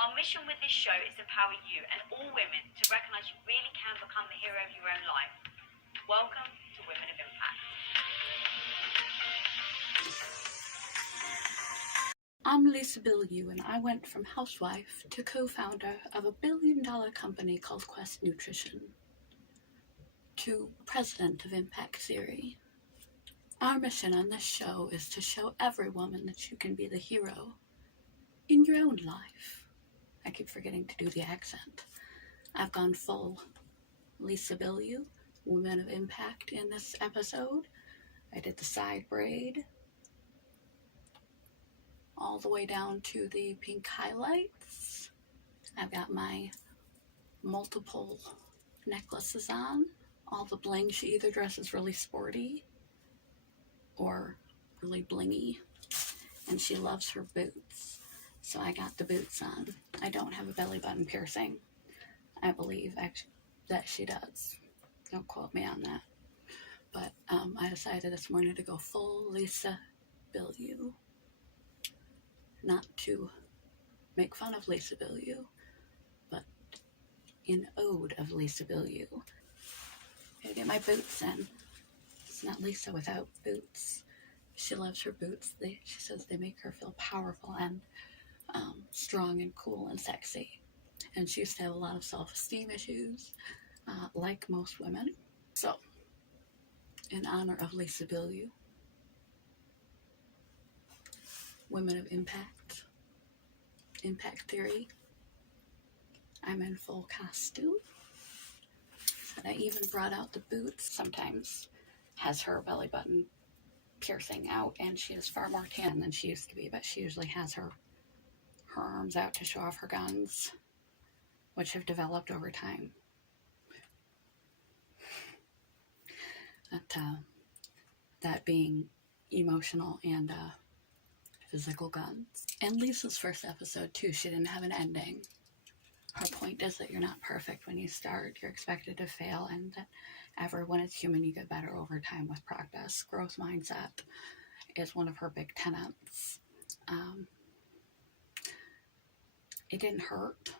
Our mission with this show is to empower you and all women to recognize you really can become the hero of your own life. Welcome to Women of Impact. I'm Lisa Bilyeu, and I went from housewife to co-founder of a billion-dollar company called Quest Nutrition to president of Impact Theory. Our mission on this show is to show every woman that you can be the hero in your own life. I keep forgetting to do the accent. I've gone full Lisa Bilyeu, Women of Impact in this episode. I did the side braid all the way down to the pink highlights. I've got my multiple necklaces on. All the bling. She either dresses really sporty or really blingy, and she loves her boots. So I got the boots on. I don't have a belly button piercing. I believe actually that she does. Don't quote me on that. But I decided this morning to go full Lisa Bilyeu. Not to make fun of Lisa Bilyeu, but in ode of Lisa Bilyeu. Gotta get my boots in. It's not Lisa without boots. She loves her boots. She says they make her feel powerful and strong and cool and sexy. And she used to have a lot of self-esteem issues, like most women. So, in honor of Lisa Bilyeu, Women of Impact, Impact Theory, I'm in full costume. And I even brought out the boots. Sometimes has her belly button piercing out, and she is far more tan than she used to be, but she usually has her arms out to show off her guns, which have developed over time. That being emotional and physical guns. And Lisa's first episode too, she didn't have an ending. Her point is that you're not perfect when you start. You're expected to fail, and that everyone is human. You get better over time with practice. Growth mindset is one of her big tenets. It didn't hurt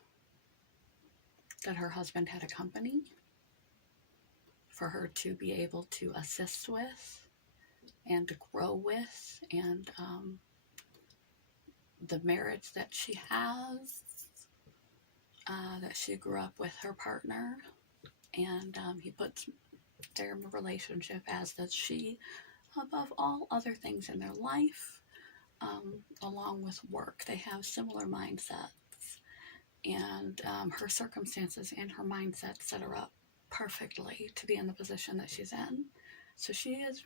that her husband had a company for her to be able to assist with and to grow with, and the marriage that she has, that she grew up with her partner, and he puts their relationship, as does she, above all other things in their life, along with work. They have similar mindsets, and her circumstances and her mindset set her up perfectly to be in the position that she's in. So it's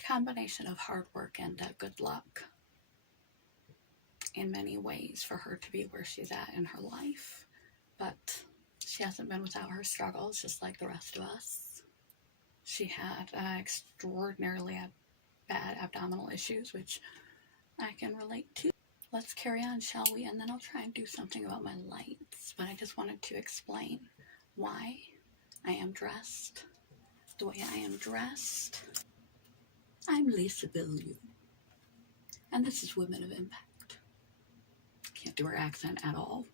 a combination of hard work and good luck in many ways for her to be where she's at in her life. But she hasn't been without her struggles, just like the rest of us. She had extraordinarily bad abdominal issues, which I can relate to. Let's carry on, shall we? And then I'll try and do something about my lights. But I just wanted to explain why I am dressed the way I am dressed. I'm Lisa Bilyeu, and this is Women of Impact. Can't do her accent at all.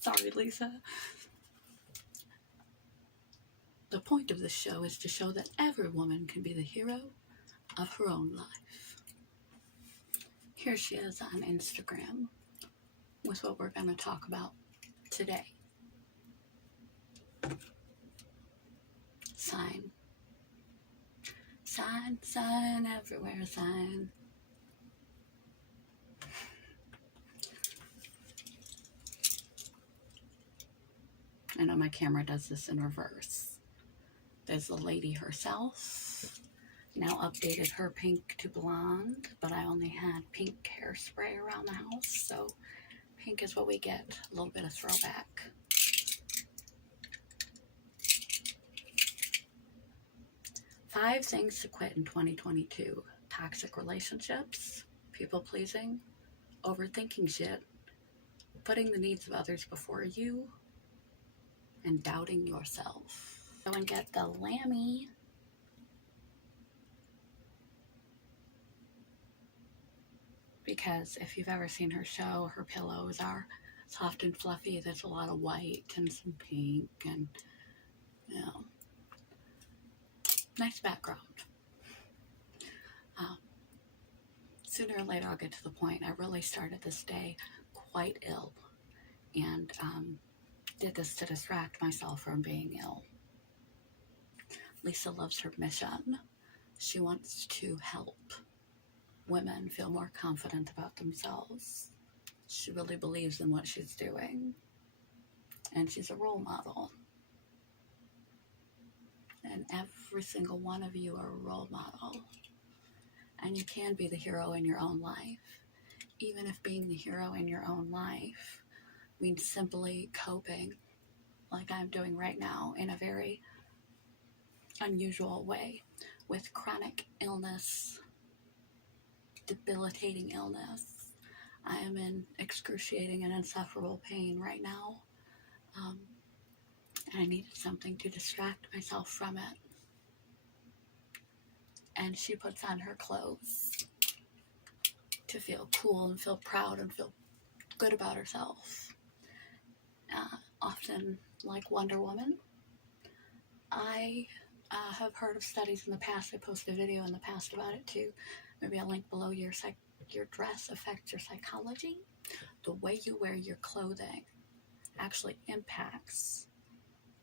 Sorry, Lisa. The point of this show is to show that every woman can be the hero of her own life. Here she is on Instagram with what we're going to talk about today. Sign. Sign, sign, everywhere, sign. I know my camera does this in reverse. There's the lady herself. Now updated her pink to blonde, but I only had pink hairspray around the house, so pink is what we get. A little bit of throwback. Five things to quit in 2022. Toxic relationships, people pleasing, overthinking shit, putting the needs of others before you, and doubting yourself. Go and get the Lammy. Because if you've ever seen her show, her pillows are soft and fluffy. There's a lot of white and some pink and, you know, nice background. Sooner or later I'll get to the point. I really started this day quite ill and did this to distract myself from being ill. Lisa loves her mission. She wants to help women feel more confident about themselves. She really believes in what she's doing. And she's a role model. And every single one of you are a role model. And you can be the hero in your own life. Even if being the hero in your own life means simply coping, like I'm doing right now, in a very unusual way, with chronic illness, debilitating illness. I am in excruciating and insufferable pain right now. And I needed something to distract myself from it. And she puts on her clothes to feel cool and feel proud and feel good about herself. Often like Wonder Woman. I have heard of studies in the past. I posted a video in the past about it too. Maybe I'll link below. Your dress affects your psychology. The way you wear your clothing actually impacts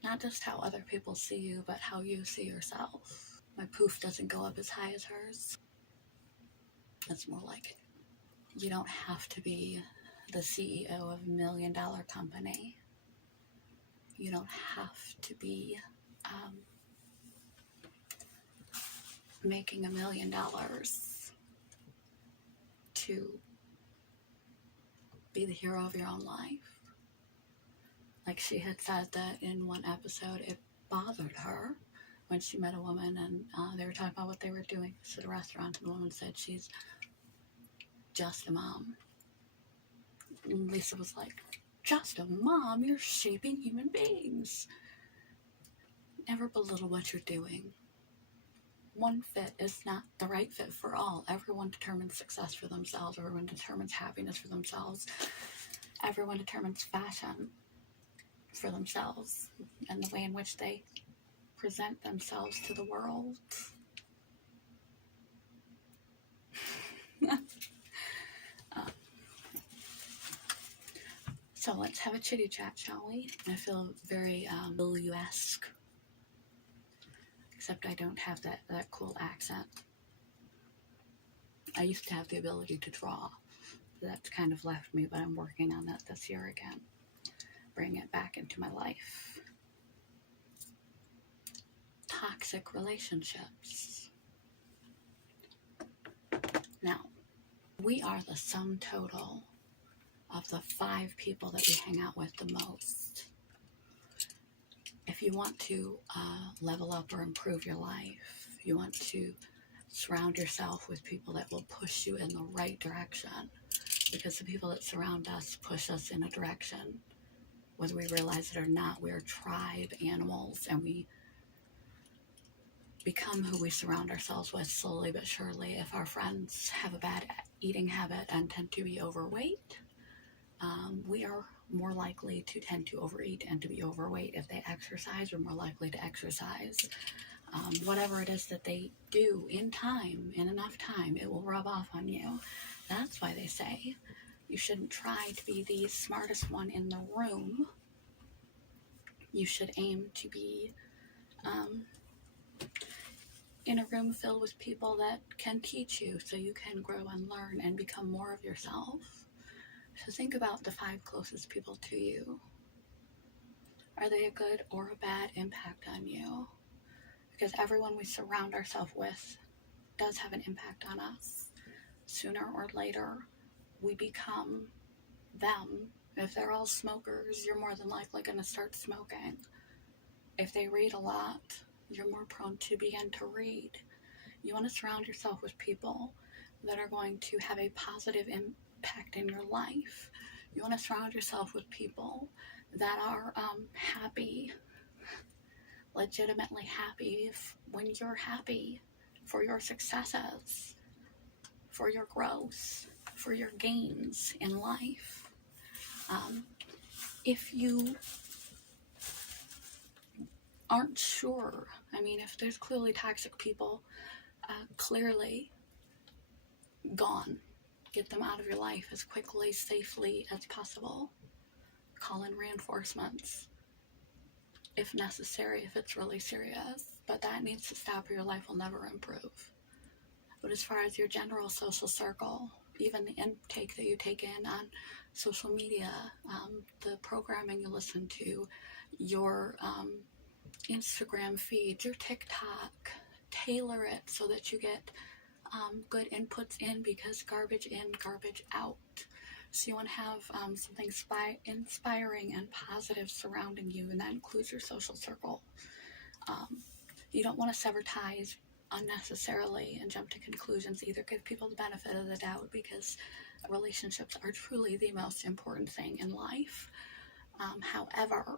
not just how other people see you, but how you see yourself. My poof doesn't go up as high as hers. That's more like it. You don't have to be the CEO of $1 million company. You don't have to be making $1 million to be the hero of your own life. Like she had said that in one episode, it bothered her when she met a woman and they were talking about what they were doing at a restaurant, and the woman said she's just a mom. And Lisa was like, just a mom? You're shaping human beings. Never belittle what you're doing. One fit is not the right fit for all. Everyone determines success for themselves. Everyone determines happiness for themselves. Everyone determines fashion for themselves and the way in which they present themselves to the world. So let's have a chitty chat, shall we? I feel very Bilyeu-esque, except I don't have that cool accent. I used to have the ability to draw. That's kind of left me, but I'm working on that this year again. Bring it back into my life. Toxic relationships. Now, we are the sum total of the 5 people that we hang out with the most. If you want to level up or improve your life, you want to surround yourself with people that will push you in the right direction, because the people that surround us push us in a direction. Whether we realize it or not, we're tribe animals, and we become who we surround ourselves with slowly but surely. If our friends have a bad eating habit and tend to be overweight, we are more likely to tend to overeat and to be overweight. If they exercise, we're more likely to exercise. Whatever it is that they do in time, in enough time, it will rub off on you. That's why they say you shouldn't try to be the smartest one in the room. You should aim to be in a room filled with people that can teach you, so you can grow and learn and become more of yourself. So think about the 5 closest people to you. Are they a good or a bad impact on you? Because everyone we surround ourselves with does have an impact on us. Sooner or later, we become them. If they're all smokers, you're more than likely going to start smoking. If they read a lot, you're more prone to begin to read. You want to surround yourself with people that are going to have a positive impact in your life. You want to surround yourself with people that are happy, legitimately happy when you're happy, for your successes, for your growth, for your gains in life. If you aren't sure, I mean, if there's clearly toxic people, clearly gone. Get them out of your life as quickly, safely as possible. Call in reinforcements if necessary, if it's really serious. But that needs to stop or your life will never improve. But as far as your general social circle, even the intake that you take in on social media, the programming you listen to, your Instagram feed, your TikTok, tailor it so that you get good inputs in, because garbage in, garbage out. So you want to have something inspiring and positive surrounding you, and that includes your social circle. You don't want to sever ties unnecessarily and jump to conclusions. Either give people the benefit of the doubt, because relationships are truly the most important thing in life. However,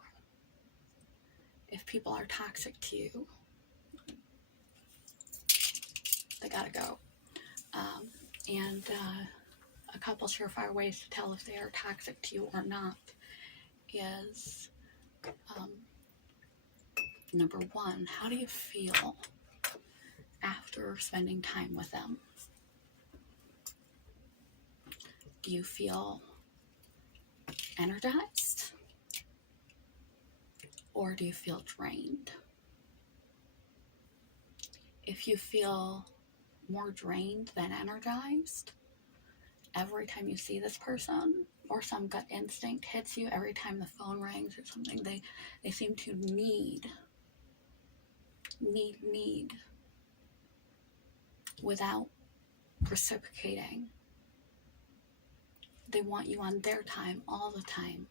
if people are toxic to you, they gotta go. And a couple surefire ways to tell if they are toxic to you or not is, number one, how do you feel after spending time with them? Do you feel energized? Or do you feel drained? If you feel more drained than energized every time you see this person, or some gut instinct hits you every time the phone rings or something, they seem to need without reciprocating. They want you on their time all the time.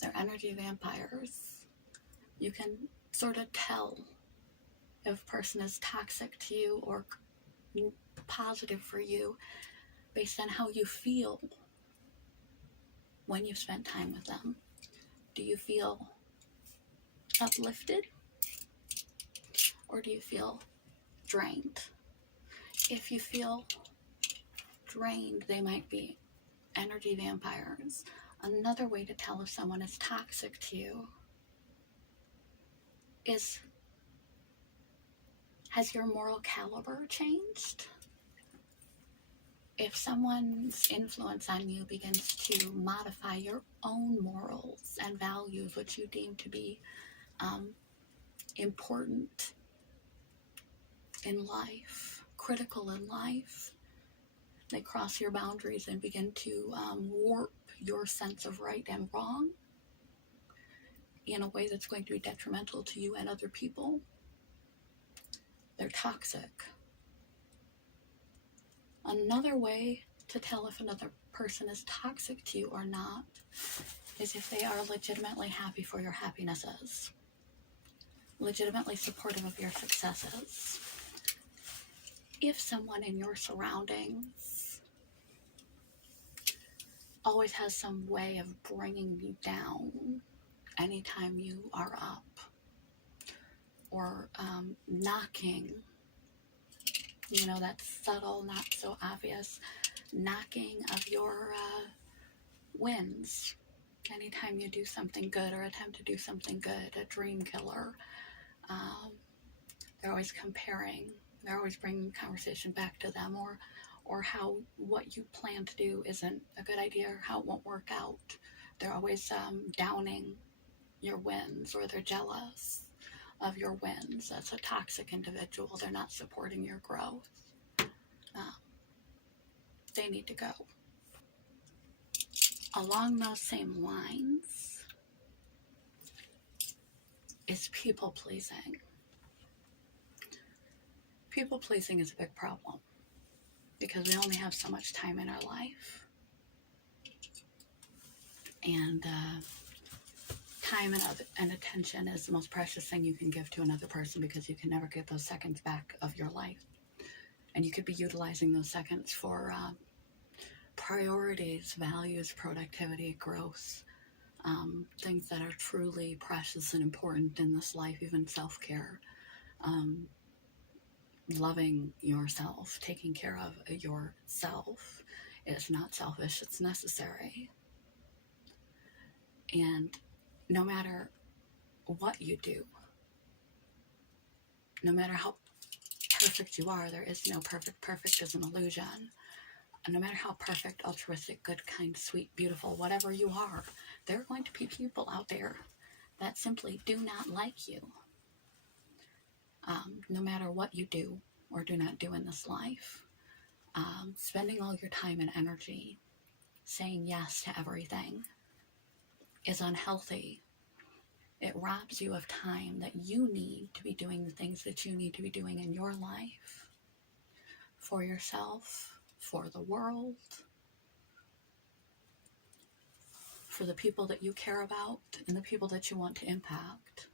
They're energy vampires. You can sort of tell if a person is toxic to you or positive for you based on how you feel when you've spent time with them. Do you feel uplifted, or do you feel drained? If you feel drained, they might be energy vampires. Another way to tell if someone is toxic to you is, has your moral caliber changed? If someone's influence on you begins to modify your own morals and values, which you deem to be important in life, critical in life, they cross your boundaries and begin to warp your sense of right and wrong in a way that's going to be detrimental to you and other people, they're toxic. Another way to tell if another person is toxic to you or not is if they are legitimately happy for your happinesses, legitimately supportive of your successes. If someone in your surroundings always has some way of bringing you down anytime you are up, or knocking, that subtle, not so obvious knocking of your wins anytime you do something good or attempt to do something good, a dream killer. They're always comparing, they're always bringing the conversation back to them, or how what you plan to do isn't a good idea, or how it won't work out. They're always downing your wins, or they're jealous of your wins. That's a toxic individual. They're not supporting your growth. They need to go. Along those same lines is people pleasing. People pleasing is a big problem because we only have so much time in our life. And time and attention is the most precious thing you can give to another person, because you can never get those seconds back of your life. And you could be utilizing those seconds for priorities, values, productivity, growth, things that are truly precious and important in this life, even self-care, loving yourself, taking care of yourself. It's not selfish, it's necessary. And no matter what you do, no matter how perfect you are, there is no perfect. Perfect is an illusion. And no matter how perfect, altruistic, good, kind, sweet, beautiful, whatever you are, there are going to be people out there that simply do not like you. No matter what you do or do not do in this life, spending all your time and energy saying yes to everything is unhealthy. It robs you of time that you need to be doing the things that you need to be doing in your life, for yourself, for the world, for the people that you care about and the people that you want to impact.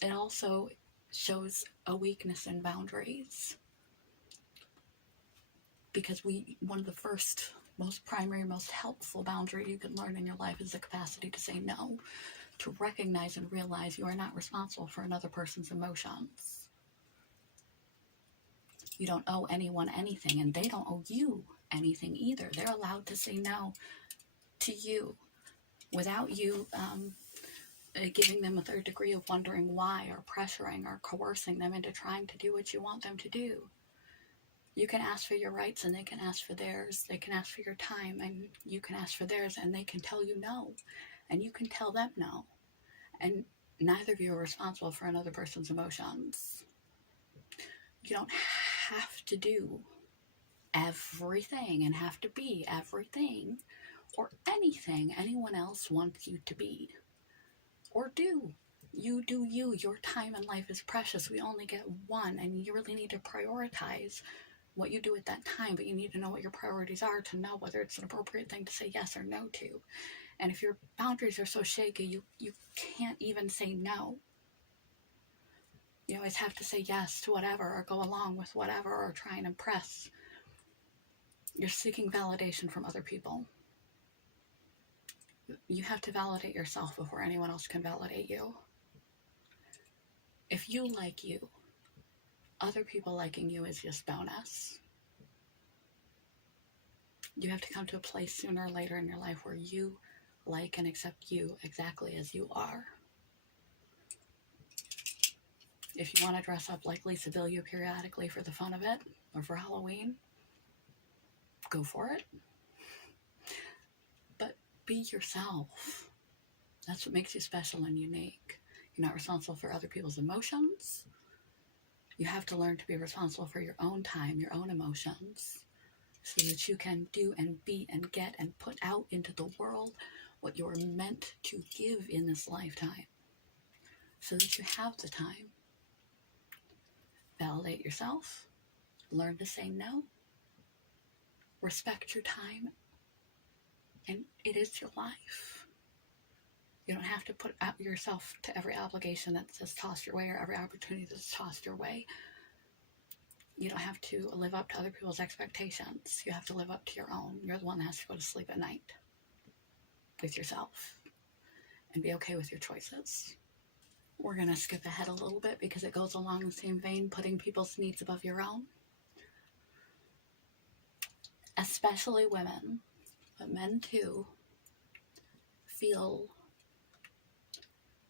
It also shows a weakness in boundaries, because one of the first, most primary, most helpful boundary you can learn in your life is the capacity to say no, to recognize and realize you are not responsible for another person's emotions. You don't owe anyone anything, and they don't owe you anything either. They're allowed to say no to you without you giving them a third degree of wondering why, or pressuring or coercing them into trying to do what you want them to do. You can ask for your rights and they can ask for theirs. They can ask for your time and you can ask for theirs, and they can tell you no and you can tell them no. And neither of you are responsible for another person's emotions. You don't have to do everything and have to be everything or anything anyone else wants you to be or do. You do you. Your time in life is precious. We only get one, and you really need to prioritize what you do at that time, but you need to know what your priorities are to know whether it's an appropriate thing to say yes or no to. And if your boundaries are so shaky, you can't even say no. You always have to say yes to whatever, or go along with whatever, or try and impress. You're seeking validation from other people. You have to validate yourself before anyone else can validate you. If you like you, other people liking you is just bonus. You have to come to a place sooner or later in your life where you like and accept you exactly as you are. If you want to dress up like Lisa Bilyeu periodically for the fun of it, or for Halloween, go for it. But be yourself. That's what makes you special and unique. You're not responsible for other people's emotions. You have to learn to be responsible for your own time, your own emotions, so that you can do and be and get and put out into the world what you're meant to give in this lifetime, so that you have the time. Validate yourself. Learn to say no. Respect your time. And it is your life. You don't have to put out yourself to every obligation that's tossed your way, or every opportunity that's tossed your way. You don't have to live up to other people's expectations. You have to live up to your own. You're the one that has to go to sleep at night with yourself and be okay with your choices. We're going to skip ahead a little bit because it goes along the same vein, putting people's needs above your own. Especially women, but men too, feel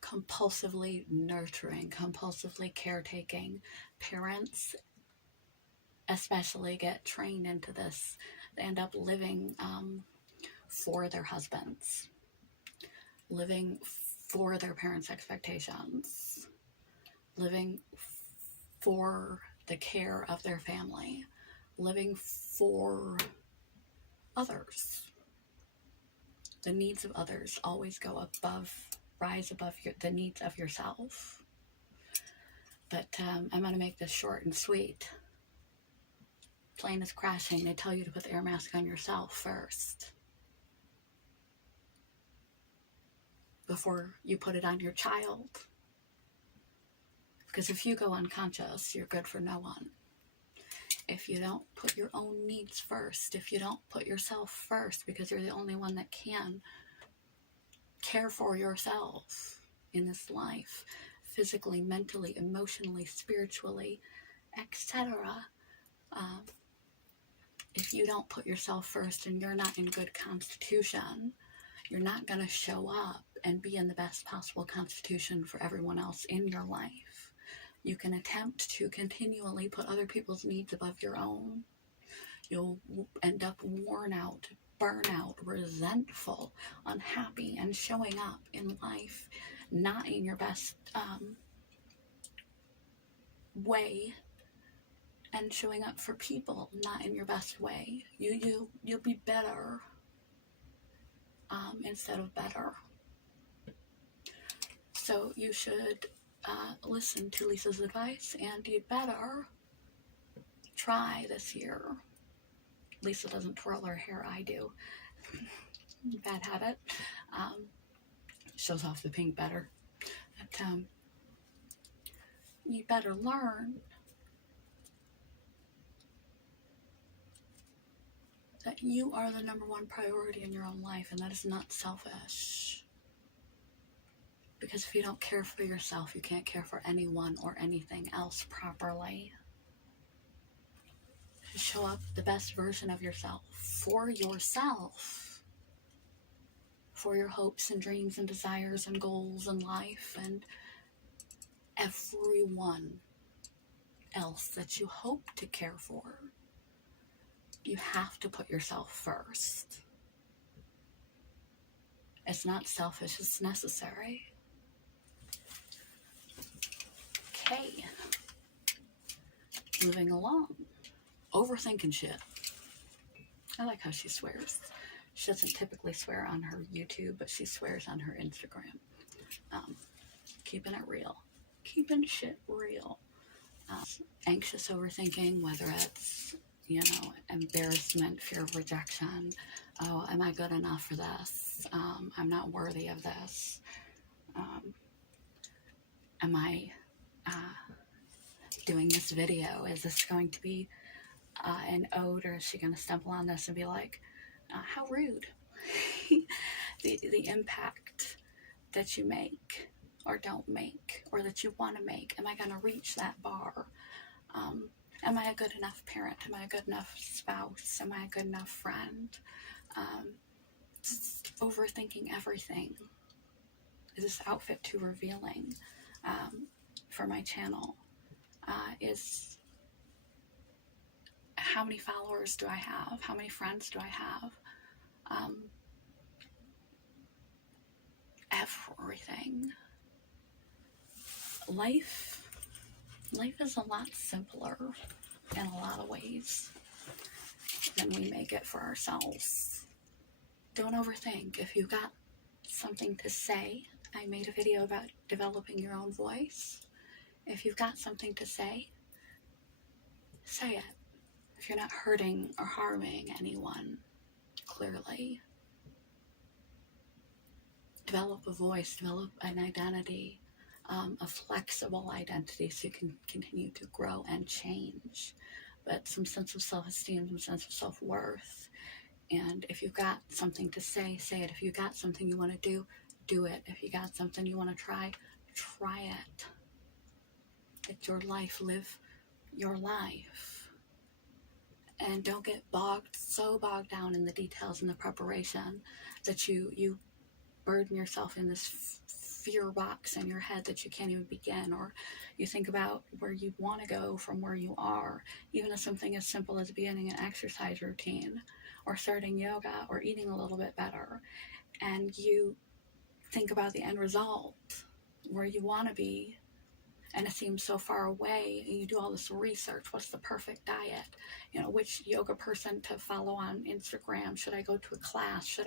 compulsively nurturing, compulsively caretaking. Parents especially get trained into this. They end up living for their husbands, living for their parents' expectations, living for the care of their family, living for others. The needs of others always rise above the needs of yourself. But I'm going to make this short and sweet. Plane is crashing. They tell you to put the air mask on yourself first, before you put it on your child. Because if you go unconscious, you're good for no one. If you don't put your own needs first, if you don't put yourself first, because you're the only one that can care for yourself in this life, physically, mentally, emotionally, spiritually, etc. If you don't put yourself first and you're not in good constitution, You're not going to show up and be in the best possible constitution for everyone else in your life. You can attempt to continually put other people's needs above your own. You'll end up worn out, burnout, resentful, unhappy, and showing up in life not in your best way, and showing up for people not in your best way. You'll be better instead of better. So you should listen to Lisa's advice, and you'd better try this year. Lisa doesn't twirl her hair, I do. Bad habit. Shows off the pink better. But you better learn that you are the number one priority in your own life, and that is not selfish. Because if you don't care for yourself, you can't care for anyone or anything else properly. To show up the best version of yourself, for your hopes and dreams and desires and goals in life, and everyone else that you hope to care for. You have to put yourself first. It's not selfish, it's necessary. Okay. Moving along. Overthinking shit. I like how she swears. She doesn't typically swear on her YouTube, but she swears on her Instagram. Keeping it real. Keeping shit real. Anxious overthinking, whether it's, embarrassment, fear of rejection. Oh, am I good enough for this? I'm not worthy of this. Am I doing this video? Is this going to be an ode, or is she going to stumble on this and be like, how rude? the impact that you make or don't make, or that you want to make. Am I going to reach that bar? Am I a good enough parent? Am I a good enough spouse? Am I a good enough friend? Just overthinking everything. Is this outfit too revealing for my channel? Is how many followers do I have? How many friends do I have? Everything. Life is a lot simpler in a lot of ways than we make it for ourselves. Don't overthink. If you've got something to say, I made a video about developing your own voice. If you've got something to say it. If you're not hurting or harming anyone, clearly. Develop a voice, develop an identity, a flexible identity, so you can continue to grow and change. But some sense of self-esteem, some sense of self-worth. And if you've got something to say it. If you've got something you want to do it. If you got something you want to try it. It's your life. Live your life. And don't get so bogged down in the details and the preparation that you burden yourself in this fear box in your head that you can't even begin, or you think about where you want to go from where you are, even as something as simple as beginning an exercise routine, or starting yoga, or eating a little bit better, and you think about the end result, where you want to be, and it seems so far away, and you do all this research. What's the perfect diet? Which yoga person to follow on Instagram? Should I go to a class?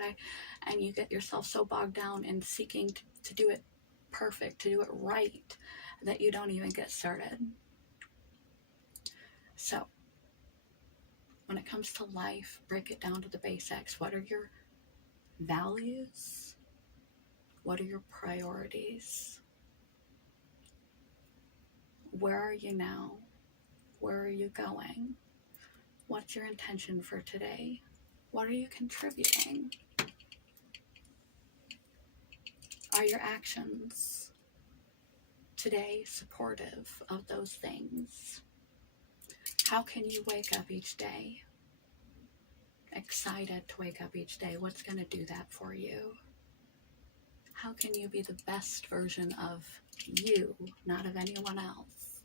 And you get yourself so bogged down in seeking to do it perfect, to do it right, that you don't even get started. So, when it comes to life, break it down to the basics. What are your values? What are your priorities? Where are you now? Where are you going? What's your intention for today? What are you contributing? Are your actions today supportive of those things? How can you wake up each day excited to wake up each day? What's going to do that for you? How can you be the best version of you, not of anyone else?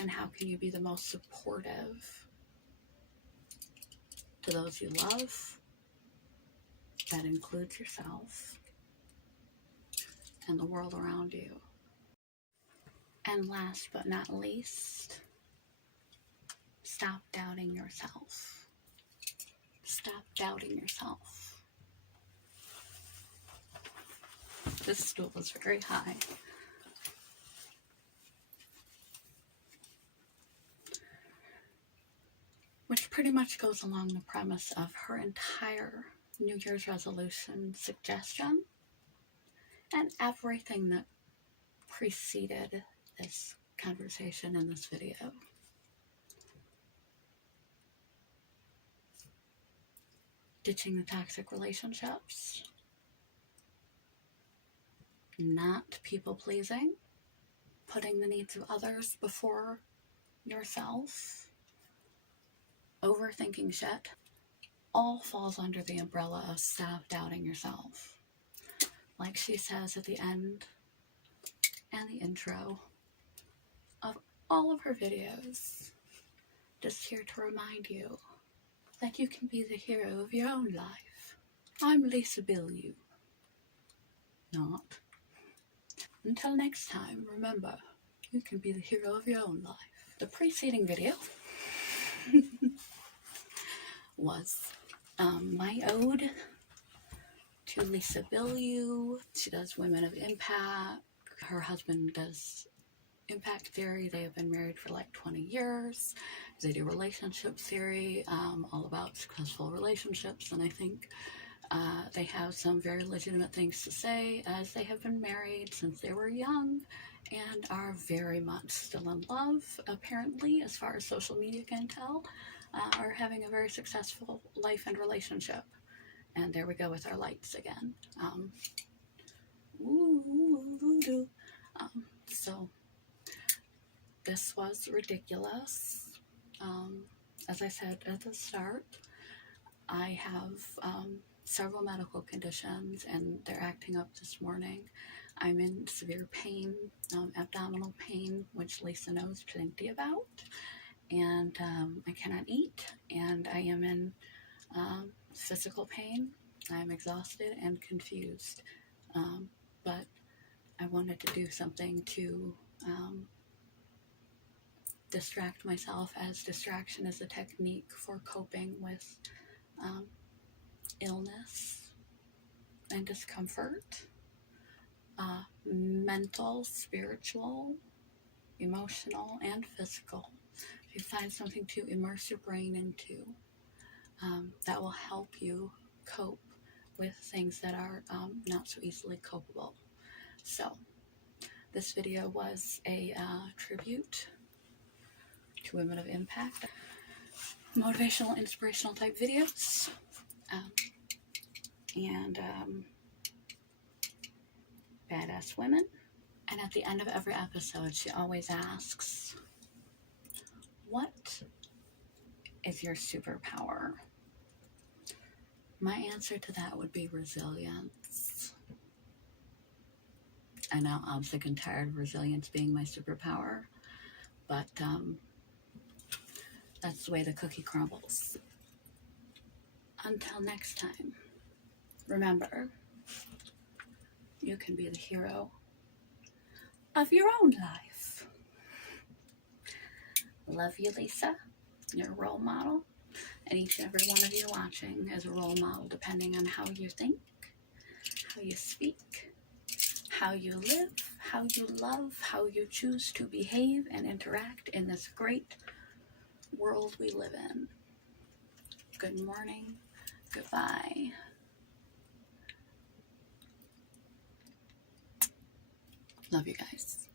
And how can you be the most supportive to those you love? That includes yourself and the world around you. And last but not least, stop doubting yourself. Stop doubting yourself. This stool is very high. Which pretty much goes along the premise of her entire New Year's resolution suggestion and everything that preceded this conversation in this video. Ditching the toxic relationships, not people pleasing, putting the needs of others before yourself, overthinking shit, all falls under the umbrella of stop doubting yourself. Like she says at the end and the intro of all of her videos, just here to remind you that you can be the hero of your own life. I'm Lisa Bilyeu. Not. Until next time, remember, you can be the hero of your own life. The preceding video was my ode to Lisa Bilyeu. She does Women of Impact. Her husband does impact theory. They have been married for like 20 years. They do relationship theory, all about successful relationships, and I think they have some very legitimate things to say, as they have been married since they were young and are very much still in love, apparently, as far as social media can tell, are having a very successful life and relationship. And there we go with our lights again. So this was ridiculous. As I said at the start, I have several medical conditions and they're acting up this morning. I'm in severe pain, abdominal pain, which Lisa knows plenty about, and I cannot eat, and I am in physical pain. I'm exhausted and confused, but I wanted to do something to distract myself, as distraction is a technique for coping with illness and discomfort, mental, spiritual, emotional, and physical. If you find something to immerse your brain into, that will help you cope with things that are not so easily copable. So this video was a tribute to Women of Impact, motivational, inspirational type videos, and badass women. And at the end of every episode, she always asks, what is your superpower? My answer to that would be resilience. I know I'm sick and tired of resilience being my superpower, but that's the way the cookie crumbles. Until next time, remember, you can be the hero of your own life. Love you, Lisa. You're a role model. And each and every one of you watching is a role model, depending on how you think, how you speak, how you live, how you love, how you choose to behave and interact in this great world we live in. Good morning. Goodbye. Love you guys.